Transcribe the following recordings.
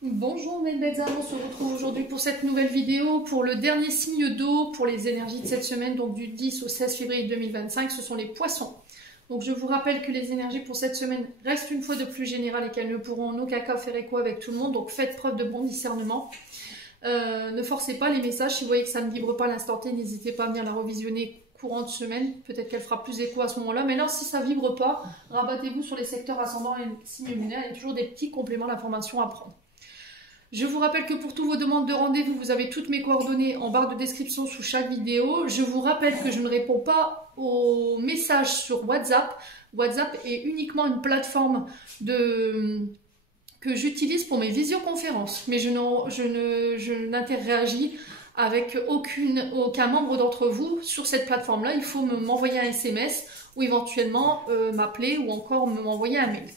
Bonjour mes belles âmes, on se retrouve aujourd'hui pour cette nouvelle vidéo pour le dernier signe d'eau pour les énergies de cette semaine, donc du 10 au 16 février 2025, ce sont les poissons. Donc je vous rappelle que les énergies pour cette semaine restent une fois de plus générales et qu'elles ne pourront en aucun cas faire écho avec tout le monde, donc faites preuve de bon discernement. Ne forcez pas les messages, si vous voyez que ça ne vibre pas à l'instant T, n'hésitez pas à venir la revisionner courant de semaine, peut-être qu'elle fera plus écho à ce moment-là, mais là si ça vibre pas, rabattez-vous sur les secteurs ascendants et signes lunaires, il y a toujours des petits compléments d'information à prendre. Je vous rappelle que pour toutes vos demandes de rendez-vous, vous avez toutes mes coordonnées en barre de description sous chaque vidéo. Je vous rappelle que je ne réponds pas aux messages sur WhatsApp. WhatsApp est uniquement une plateforme que j'utilise pour mes visioconférences. Mais je n'interagis avec aucun membre d'entre vous sur cette plateforme-là. Il faut m'envoyer un SMS ou éventuellement m'appeler ou encore m'envoyer un mail.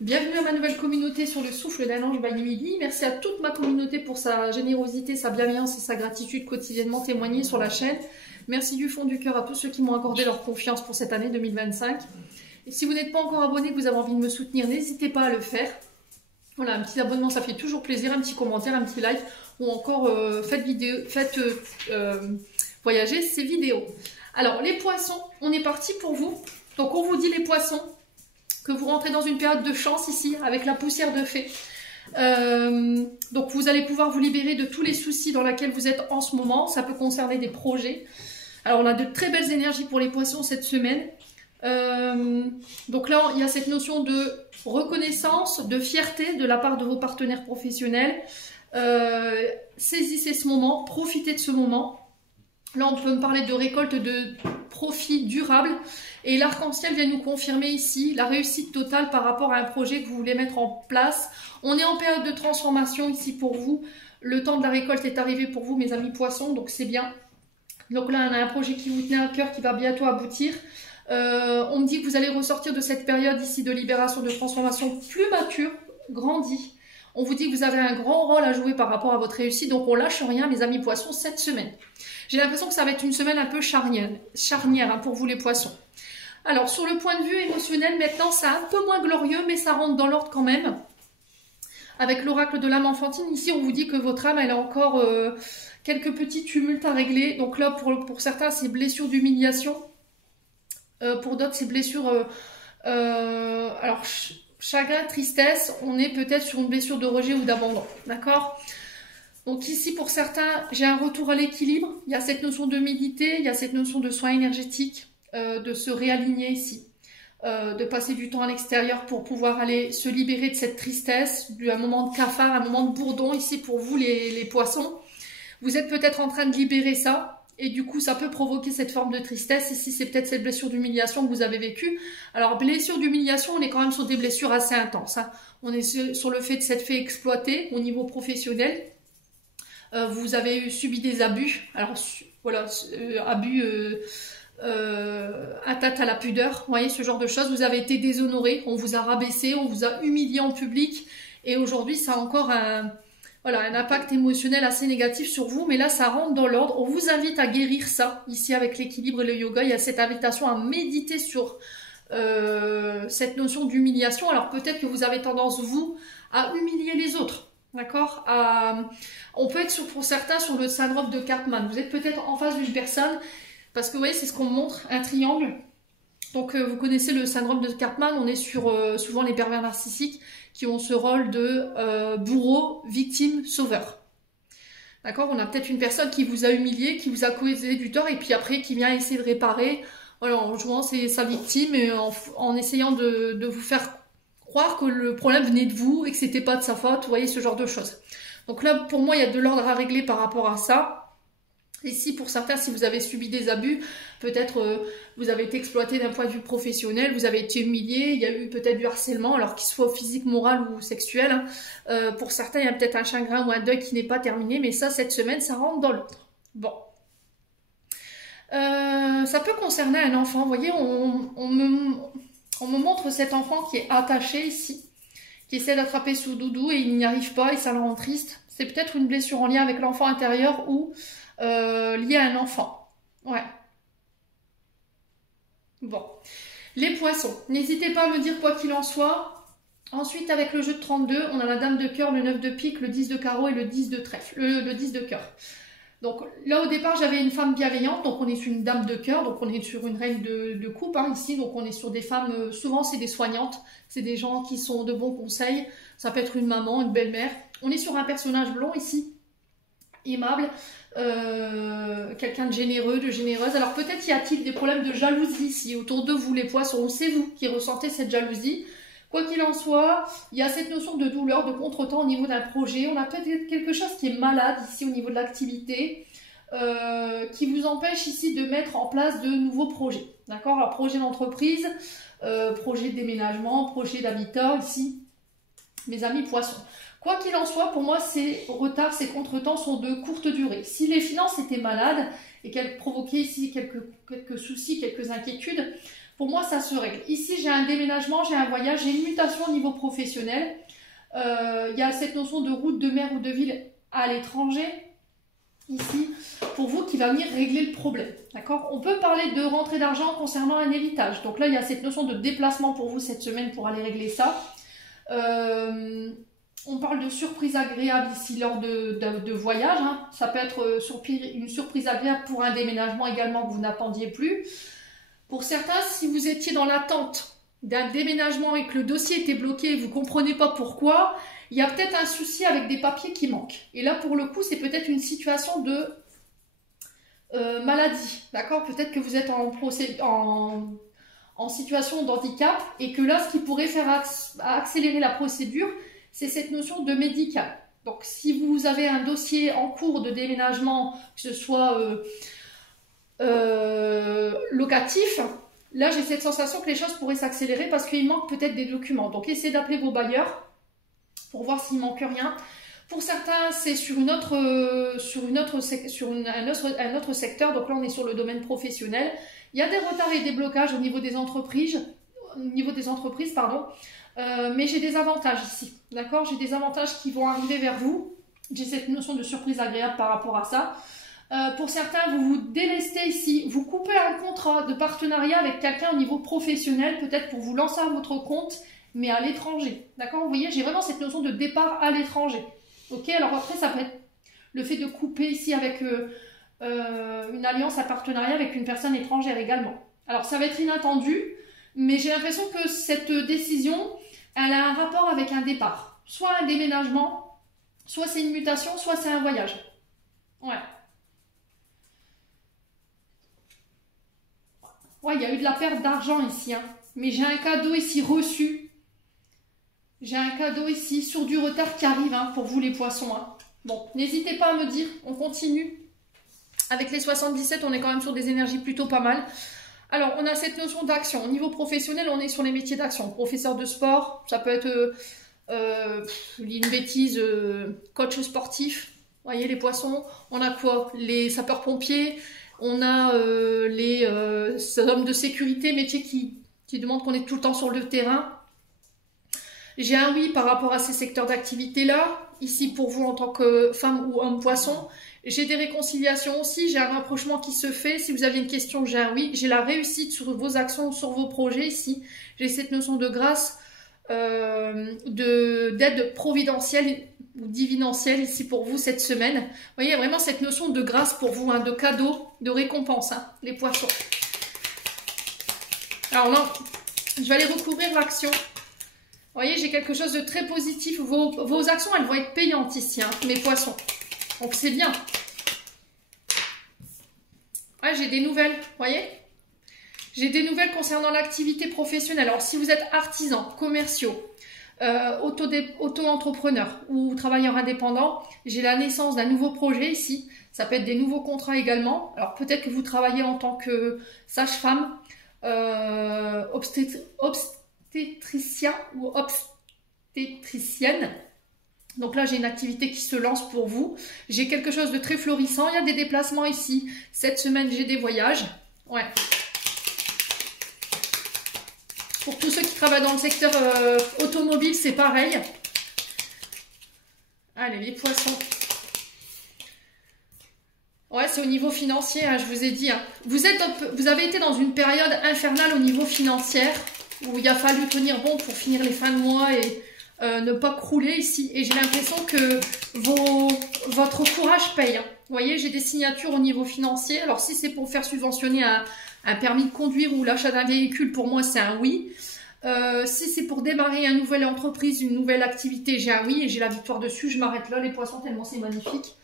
Bienvenue à ma nouvelle communauté sur le souffle d'un ange by Emily. Merci à toute ma communauté pour sa générosité, sa bienveillance et sa gratitude quotidiennement témoignée sur la chaîne. Merci du fond du cœur à tous ceux qui m'ont accordé leur confiance pour cette année 2025. Et si vous n'êtes pas encore abonné, que vous avez envie de me soutenir, n'hésitez pas à le faire. Voilà, un petit abonnement, ça fait toujours plaisir, un petit commentaire, un petit like, ou encore faites voyager ces vidéos. Alors, les poissons, on est parti pour vous. Donc, on vous dit les poissons, que vous rentrez dans une période de chance ici, avec la poussière de fée. Donc vous allez pouvoir vous libérer de tous les soucis dans lesquels vous êtes en ce moment. Ça peut concerner des projets. Alors on a de très belles énergies pour les poissons cette semaine. Donc là, il y a cette notion de reconnaissance, de fierté de la part de vos partenaires professionnels. Saisissez ce moment, profitez de ce moment. Là, on peut me parler de récolte de profit durable. Et l'arc-en-ciel vient nous confirmer ici la réussite totale par rapport à un projet que vous voulez mettre en place. On est en période de transformation ici pour vous. Le temps de la récolte est arrivé pour vous, mes amis poissons, donc c'est bien. Donc là, on a un projet qui vous tenait à cœur qui va bientôt aboutir. On me dit que vous allez ressortir de cette période ici de libération, de transformation plus mature, grandi. On vous dit que vous avez un grand rôle à jouer par rapport à votre réussite, donc on lâche rien, mes amis poissons, cette semaine. J'ai l'impression que ça va être une semaine un peu charnière pour vous les poissons. Alors, sur le point de vue émotionnel, maintenant, c'est un peu moins glorieux, mais ça rentre dans l'ordre quand même. Avec l'oracle de l'âme enfantine, ici, on vous dit que votre âme, elle a encore quelques petits tumultes à régler. Donc là, pour certains, c'est blessures d'humiliation. Pour d'autres, c'est blessures... alors, chagrin, tristesse, on est peut-être sur une blessure de rejet ou d'abandon. D'accord ? Donc ici, pour certains, j'ai un retour à l'équilibre. Il y a cette notion de méditer, il y a cette notion de soin énergétique, de se réaligner ici, de passer du temps à l'extérieur pour pouvoir aller se libérer de cette tristesse, d'un moment de cafard, un moment de bourdon ici pour vous les poissons. Vous êtes peut-être en train de libérer ça et du coup ça peut provoquer cette forme de tristesse. Ici c'est peut-être cette blessure d'humiliation que vous avez vécue. Alors blessure d'humiliation, on est quand même sur des blessures assez intenses. Hein. On est sur le fait de s'être fait exploiter au niveau professionnel. Vous avez subi des abus. Alors voilà, abus... atteinte à la pudeur, vous voyez, ce genre de choses. Vous avez été déshonoré, on vous a rabaissé, on vous a humilié en public et aujourd'hui ça a encore un impact émotionnel assez négatif sur vous, mais là ça rentre dans l'ordre. On vous invite à guérir ça ici avec l'équilibre et le yoga. Il y a cette invitation à méditer sur cette notion d'humiliation. Alors peut-être que vous avez tendance vous à humilier les autres, d'accord. On peut être pour certains sur le syndrome de Cartman. Vous êtes peut-être en face d'une personne. Parce que vous voyez, c'est ce qu'on montre, un triangle. Donc vous connaissez le syndrome de Cartman, on est sur souvent les pervers narcissiques qui ont ce rôle de bourreau, victime, sauveur. D'accord. On a peut-être une personne qui vous a humilié, qui vous a causé du tort et puis après qui vient essayer de réparer, voilà, en jouant sa victime et en essayant de vous faire croire que le problème venait de vous et que c'était pas de sa faute, vous voyez, ce genre de choses. Donc là, pour moi, il y a de l'ordre à régler par rapport à ça. Et si pour certains, si vous avez subi des abus, peut-être vous avez été exploité d'un point de vue professionnel, vous avez été humilié, il y a eu peut-être du harcèlement, alors qu'il soit physique, moral ou sexuel. Hein. Pour certains, il y a peut-être un chagrin ou un deuil qui n'est pas terminé, mais ça, cette semaine, ça rentre dans l'autre. Bon. Ça peut concerner un enfant. Vous voyez, on me montre cet enfant qui est attaché ici, qui essaie d'attraper sous doudou et il n'y arrive pas et ça le rend triste. C'est peut-être une blessure en lien avec l'enfant intérieur ou lié à un enfant. Ouais. Bon. Les poissons. N'hésitez pas à me dire quoi qu'il en soit. Ensuite, avec le jeu de 32, on a la dame de cœur, le 9 de pique, le 10 de carreau et le 10 de trèfle, le 10 de cœur. Donc là, au départ, j'avais une femme bienveillante, donc on est sur une dame de cœur, donc on est sur une reine de coupe hein, ici, donc on est sur des femmes, souvent c'est des soignantes, c'est des gens qui sont de bons conseils, ça peut être une maman, une belle-mère. On est sur un personnage blond ici, aimable, quelqu'un de généreux, de généreuse. Alors peut-être y a-t-il des problèmes de jalousie ici autour de vous les poissons, ou c'est vous qui ressentez cette jalousie. Quoi qu'il en soit, il y a cette notion de douleur, de contretemps au niveau d'un projet. On a peut-être quelque chose qui est malade ici au niveau de l'activité, qui vous empêche ici de mettre en place de nouveaux projets. D'accord? Alors projet d'entreprise, projet de déménagement, projet d'habitat ici, mes amis poissons. Quoi qu'il en soit, pour moi, ces retards, ces contretemps sont de courte durée. Si les finances étaient malades et qu'elles provoquaient ici quelques soucis, quelques inquiétudes, pour moi, ça se règle. Ici, j'ai un déménagement, j'ai un voyage, j'ai une mutation au niveau professionnel. Il y a cette notion de route, de mer ou de ville à l'étranger, ici, pour vous, qui va venir régler le problème. D'accord? On peut parler de rentrée d'argent concernant un héritage. Donc là, il y a cette notion de déplacement pour vous cette semaine pour aller régler ça. On parle de surprise agréable ici lors de voyage. Hein. Ça peut être une surprise agréable pour un déménagement également que vous n'attendiez plus. Pour certains, si vous étiez dans l'attente d'un déménagement et que le dossier était bloqué et vous ne comprenez pas pourquoi, il y a peut-être un souci avec des papiers qui manquent. Et là, pour le coup, c'est peut-être une situation de maladie. D'accord? Peut-être que vous êtes en situation d'handicap et que là, ce qui pourrait faire accélérer la procédure, c'est cette notion de médical. Donc, si vous avez un dossier en cours de déménagement, que ce soit locatif, là j'ai cette sensation que les choses pourraient s'accélérer parce qu'il manque peut-être des documents. Donc essayez d'appeler vos bailleurs pour voir s'il manque rien. Pour certains, c'est sur un autre secteur, donc là on est sur le domaine professionnel. Il y a des retards et des blocages au niveau des entreprises, mais j'ai des avantages ici, d'accord? J'ai des avantages qui vont arriver vers vous. J'ai cette notion de surprise agréable par rapport à ça. Pour certains, vous vous délestez ici, vous coupez un contrat de partenariat avec quelqu'un au niveau professionnel, peut-être pour vous lancer à votre compte, mais à l'étranger. D'accord? Vous voyez, j'ai vraiment cette notion de départ à l'étranger. Ok? Alors après, ça peut être le fait de couper ici avec une alliance, un partenariat avec une personne étrangère également. Alors ça va être inattendu, mais j'ai l'impression que cette décision, elle a un rapport avec un départ. Soit un déménagement, soit c'est une mutation, soit c'est un voyage. Ouais. Ouais, il y a eu de la perte d'argent ici, hein. Mais j'ai un cadeau ici reçu. J'ai un cadeau ici sur du retard qui arrive hein, pour vous les poissons. Hein. Bon, n'hésitez pas à me dire, on continue. Avec les 77, on est quand même sur des énergies plutôt pas mal. Alors, on a cette notion d'action. Au niveau professionnel, on est sur les métiers d'action. Professeur de sport, ça peut être, une bêtise, coach sportif. Vous voyez, les poissons. On a quoi? Les sapeurs-pompiers. On a les hommes de sécurité, métiers qui demandent qu'on est tout le temps sur le terrain. J'ai un oui par rapport à ces secteurs d'activité-là. Ici, pour vous, en tant que femme ou homme poisson. J'ai des réconciliations aussi, j'ai un rapprochement qui se fait. Si vous aviez une question, j'ai un oui. J'ai la réussite sur vos actions, sur vos projets ici. J'ai cette notion de grâce, d'aide providentielle ou divinentielle ici pour vous cette semaine. Vous voyez, vraiment cette notion de grâce pour vous, hein, de cadeau, de récompense, hein, les poissons. Alors là, je vais aller recouvrir l'action. Vous voyez, j'ai quelque chose de très positif. Vos actions, elles vont être payantes ici, hein, mes poissons. Donc c'est bien. Ouais, j'ai des nouvelles, vous voyez? J'ai des nouvelles concernant l'activité professionnelle. Alors si vous êtes artisans, commerciaux, auto-entrepreneurs ou travailleurs indépendants, j'ai la naissance d'un nouveau projet ici. Ça peut être des nouveaux contrats également. Alors peut-être que vous travaillez en tant que sage-femme, obstétricien ou obstétricienne. Donc là, j'ai une activité qui se lance pour vous. J'ai quelque chose de très florissant. Il y a des déplacements ici. Cette semaine, j'ai des voyages. Ouais. Pour tous ceux qui travaillent dans le secteur automobile, c'est pareil. Allez, les poissons. Ouais, c'est au niveau financier, hein, je vous ai dit. Hein. Vous avez été dans une période infernale au niveau financier. où il a fallu tenir bon pour finir les fins de mois et ne pas crouler ici. Et j'ai l'impression que votre courage paye. Hein. Vous voyez, j'ai des signatures au niveau financier. Alors, si c'est pour faire subventionner un permis de conduire ou l'achat d'un véhicule, pour moi, c'est un oui. Si c'est pour démarrer une nouvelle entreprise, une nouvelle activité, j'ai un oui et j'ai la victoire dessus. Je m'arrête là, les poissons, tellement c'est magnifique.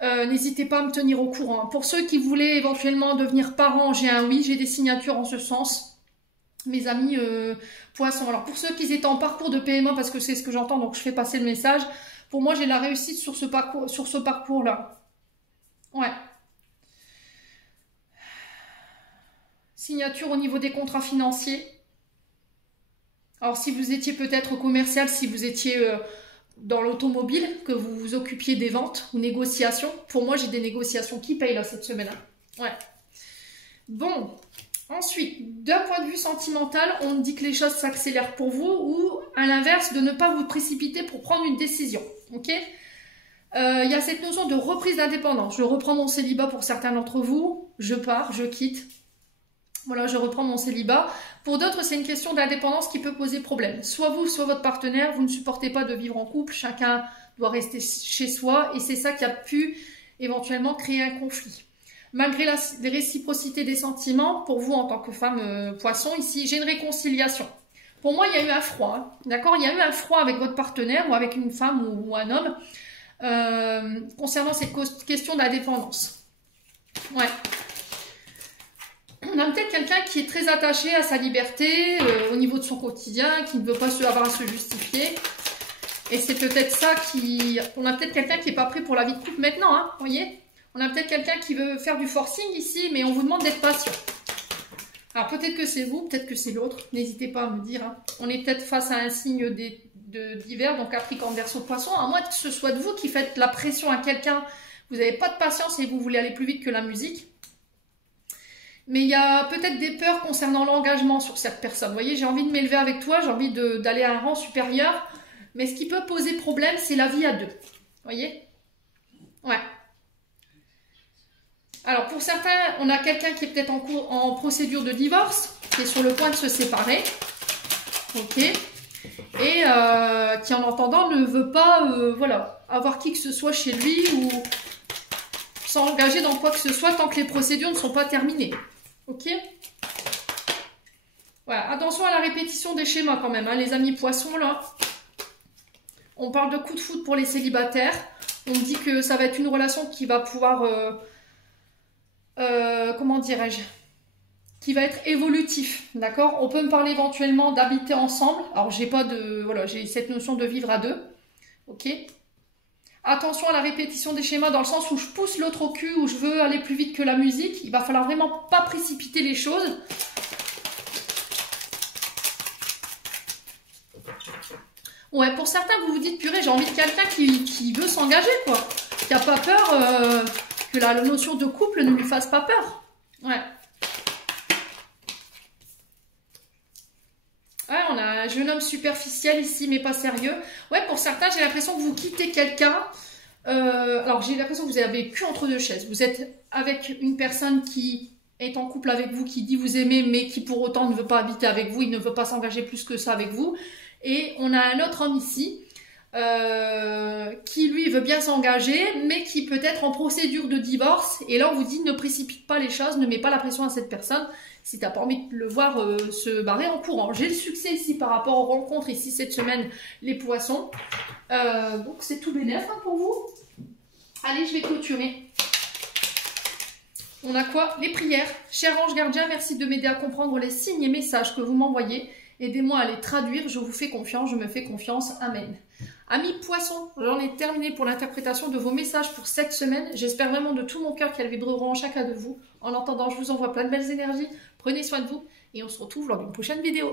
N'hésitez pas à me tenir au courant. Pour ceux qui voulaient éventuellement devenir parents, j'ai un oui, j'ai des signatures en ce sens. Mes amis poissons. Alors pour ceux qui étaient en parcours de PMA, parce que c'est ce que j'entends, donc je fais passer le message. Pour moi, j'ai la réussite sur ce parcours-là. Ouais. Signature au niveau des contrats financiers. Alors si vous étiez peut-être commercial, si vous étiez dans l'automobile, que vous vous occupiez des ventes ou négociations. Pour moi, j'ai des négociations qui payent là cette semaine-là. Ouais. Bon. Ensuite, d'un point de vue sentimental, on dit que les choses s'accélèrent pour vous ou à l'inverse, de ne pas vous précipiter pour prendre une décision. Ok ? Il y a cette notion de reprise d'indépendance. Je reprends mon célibat pour certains d'entre vous. Je pars, je quitte. Voilà, je reprends mon célibat. Pour d'autres, c'est une question d'indépendance qui peut poser problème. Soit vous, soit votre partenaire, vous ne supportez pas de vivre en couple. Chacun doit rester chez soi et c'est ça qui a pu éventuellement créer un conflit. Malgré la réciprocité des sentiments, pour vous en tant que femme poisson, ici, j'ai une réconciliation. Pour moi, il y a eu un froid, hein, d'accord ? Il y a eu un froid avec votre partenaire ou avec une femme ou un homme concernant cette question d'indépendance. Ouais. On a peut-être quelqu'un qui est très attaché à sa liberté au niveau de son quotidien, qui ne veut pas avoir à se justifier. Et c'est peut-être ça qui... On a peut-être quelqu'un qui n'est pas prêt pour la vie de couple maintenant, hein, vous voyez ? On a peut-être quelqu'un qui veut faire du forcing ici, mais on vous demande d'être patient. Alors peut-être que c'est vous, peut-être que c'est l'autre. N'hésitez pas à me dire. Hein. On est peut-être face à un signe d'hiver, donc Capricorne, Verseau, Poisson. À moins que ce soit de vous qui faites la pression à quelqu'un. Vous n'avez pas de patience et vous voulez aller plus vite que la musique. Mais il y a peut-être des peurs concernant l'engagement sur cette personne. Vous voyez, j'ai envie de m'élever avec toi, j'ai envie d'aller à un rang supérieur. Mais ce qui peut poser problème, c'est la vie à deux. Vous voyez ? Ouais. Alors, pour certains, on a quelqu'un qui est peut-être en procédure de divorce, qui est sur le point de se séparer, ok, et qui, en entendant, ne veut pas voilà, avoir qui que ce soit chez lui ou s'engager dans quoi que ce soit tant que les procédures ne sont pas terminées, ok. Voilà, attention à la répétition des schémas quand même, hein, les amis poissons, là. On parle de coup de foudre pour les célibataires. On dit que ça va être une relation qui va pouvoir... comment dirais-je, qui va être évolutif, d'accord. On peut me parler éventuellement d'habiter ensemble. Alors j'ai pas de, voilà, j'ai cette notion de vivre à deux, ok. Attention à la répétition des schémas dans le sens où je pousse l'autre au cul, où je veux aller plus vite que la musique. Il va falloir vraiment pas précipiter les choses. Ouais, pour certains vous vous dites purée, j'ai envie de quelqu'un qui veut s'engager quoi, qui a pas peur. Que la notion de couple ne lui fasse pas peur. Ouais. Ouais, on a un jeune homme superficiel ici, mais pas sérieux. Ouais, pour certains, j'ai l'impression que vous quittez quelqu'un. Alors, j'ai l'impression que vous avez vécu entre deux chaises. Vous êtes avec une personne qui est en couple avec vous, qui dit vous aimer, mais qui pour autant ne veut pas habiter avec vous, il ne veut pas s'engager plus que ça avec vous. Et on a un autre homme ici, qui lui veut bien s'engager mais qui peut être en procédure de divorce et là on vous dit ne précipite pas les choses, ne mets pas la pression à cette personne si tu n'as pas envie de le voir se barrer en courant. J'ai le succès ici par rapport aux rencontres ici cette semaine les poissons, donc c'est tout bénef hein, pour vous. Allez, je vais clôturer. On a quoi? Les prières. Cher ange gardien, merci de m'aider à comprendre les signes et messages que vous m'envoyez. Aidez-moi à les traduire, je vous fais confiance, je me fais confiance. Amen. Amis poissons, j'en ai terminé pour l'interprétation de vos messages pour cette semaine. J'espère vraiment de tout mon cœur qu'elles vibreront en chacun de vous. En attendant, je vous envoie plein de belles énergies. Prenez soin de vous et on se retrouve lors d'une prochaine vidéo.